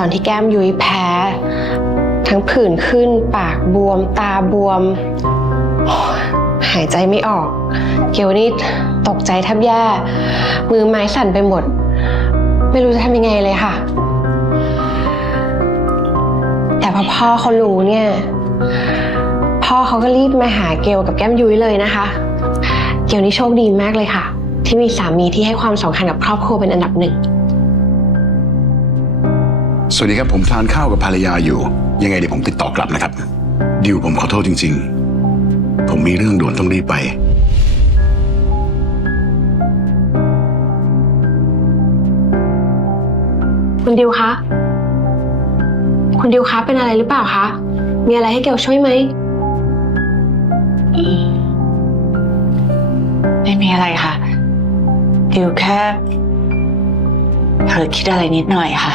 อนที่แก้มยุ้ยแพ้ ทั้งผื่นขึ้นปากบวมตาบวม หายใจไม่ออก เกลนี่ตกใจแทบแย่ มือไม้สั่นไปหมด ไม่รู้จะทำยังไงเลยค่ะ แต่พอพ่อเขารู้เนี่ย พ่อเขาก็รีบมาหาเกลกับแก้มยุ้ยเลยนะคะ เกลนี่โชคดีมากเลยค่ะ ที่มีสามีที่ให้ความสำคัญกับครอบครัวเป็นอันดับหนึ่ง สวัสดีครับผมทานข้าวกับภรรยาอยู่ ยังไงเดี๋ยวผมติดต่อกลับนะครับ ดิวผมขอโทษจริง ๆ ผมมีเรื่องด่วนต้องรีบไป คุณดิวคะ คุณดิวคะเป็นอะไรหรือเปล่าคะ มีอะไรให้เกลช่วยไหม ไม่มีอะไรค่ะดิวแค่เผลอคิดอะไรนิดหน่อยค่ะ